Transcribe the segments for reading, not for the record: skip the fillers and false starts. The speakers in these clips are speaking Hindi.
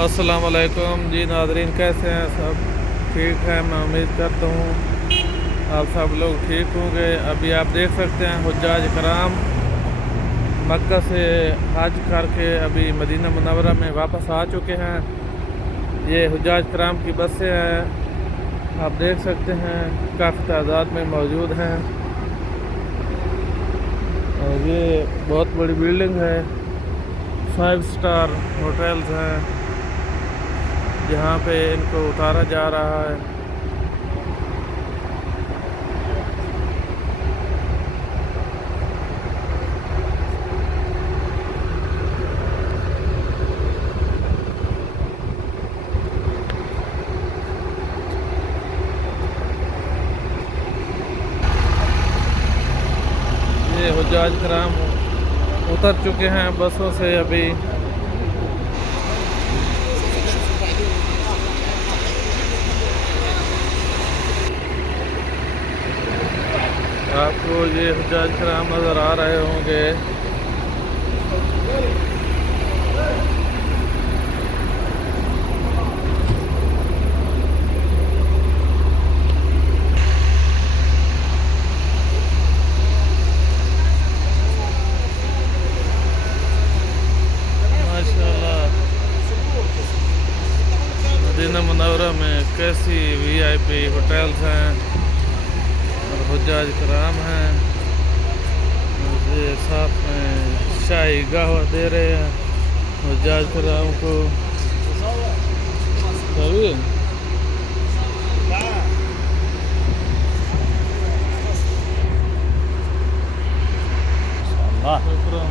अस्सलाम वालेकुम जी नाज़रीन, कैसे हैं सब? ठीक है, मैं उम्मीद करता हूँ आप सब लोग ठीक होंगे। अभी आप देख सकते हैं हुज्जाज कराम मक्का से हज करके अभी मदीना मुनव्वरा में वापस आ चुके हैं। ये हुज्जाज कराम की बसें हैं, आप देख सकते हैं काफ़ी तादाद में मौजूद हैं। और ये बहुत बड़ी बिल्डिंग है, 5 स्टार होटल्स हैं जहाँ पे इनको उतारा जा रहा है। ये हुज्जाज कराम उतर चुके हैं बसों से अभी। आपको ये हुज्जाज कराम नज़र आ रहे होंगे। माशाल्लाह, मदीना मुनव्वरा में कैसी वीआईपी होटल्स हैं और हुज्जाज कराम हैं। ये साथ में शाही कहवा दे रहे हैं हुज्जाज कराम को। तभी शुक्रान।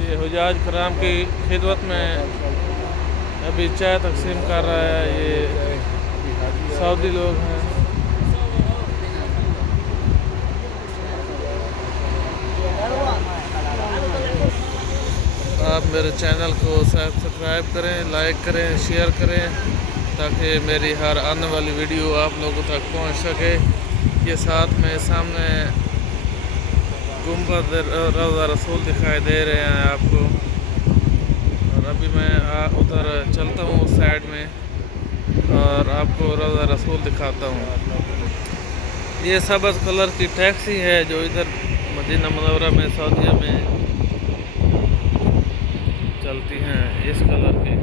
ये हुज्जाज कराम की खिदमत में अभी चाय तकसीम कर रहा है, ये सऊदी लोग हैं। आप मेरे चैनल को सब्सक्राइब करें, लाइक करें, शेयर करें ताकि मेरी हर आने वाली वीडियो आप लोगों तक पहुंच सके। ये साथ में सामने गुंबद रौज़ा रसूल दिखाई दे रहे हैं आपको। और अभी मैं उधर चलता हूँ उस साइड में और आपको रौज़ा रसूल दिखाता हूँ। ये सब्ज़ कलर की टैक्सी है जो इधर मदीना मुनव्वरा में सऊदीया में चलती हैं, इस कलर की।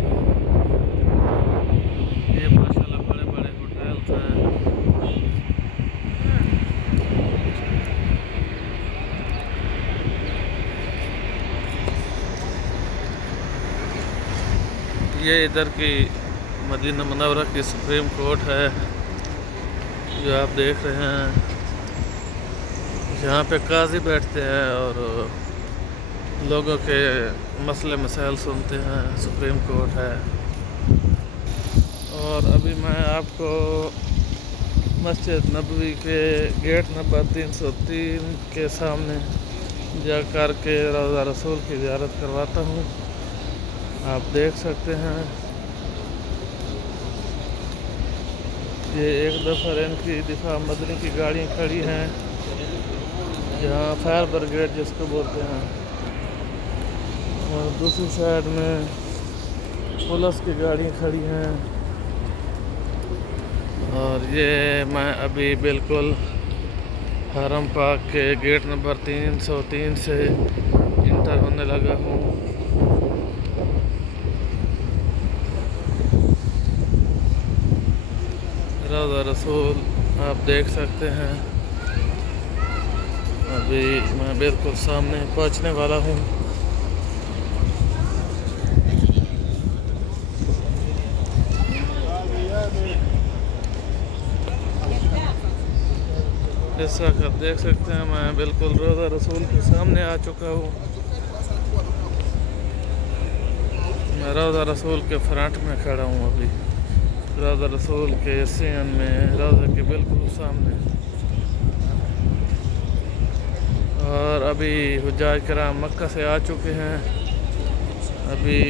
ये माशाल्लाह बड़े बड़े होटल्स हैं। ये इधर की मदीना मुनव्वरा की सुप्रीम कोर्ट है जो आप देख रहे हैं। यहाँ पे काजी बैठते हैं और लोगों के मसले मसाइल सुनते हैं, सुप्रीम कोर्ट है। और अभी मैं आपको मस्जिद नबवी के गेट नंबर 303 के सामने जा कर के रौज़ा रसूल की ज़ियारत करवाता हूँ। आप देख सकते हैं ये एक दफ़ा इनकी दिफा मदनी की गाड़ियाँ खड़ी हैं जहाँ फायर ब्रिगेड जिसको बोलते हैं, और दूसरी साइड में पुलिस की गाड़ियाँ खड़ी हैं। और ये मैं अभी बिल्कुल हरम पाक के गेट नंबर 303 से इंटर होने लगा हूँ। रौज़ा रसूल आप देख सकते हैं। अभी मैं बिल्कुल सामने पहुँचने वाला हूँ। जैसा कि आप देख सकते हैं मैं बिल्कुल रौज़ा रसूल के सामने आ चुका हूँ। मैं रौज़ा रसूल के फ्रंट में खड़ा हूँ अभी, रौज़ा रसूल के सीन में, रौज़ा के बिल्कुल सामने। और अभी हुज्जाज कराम मक्का से आ चुके हैं। अभी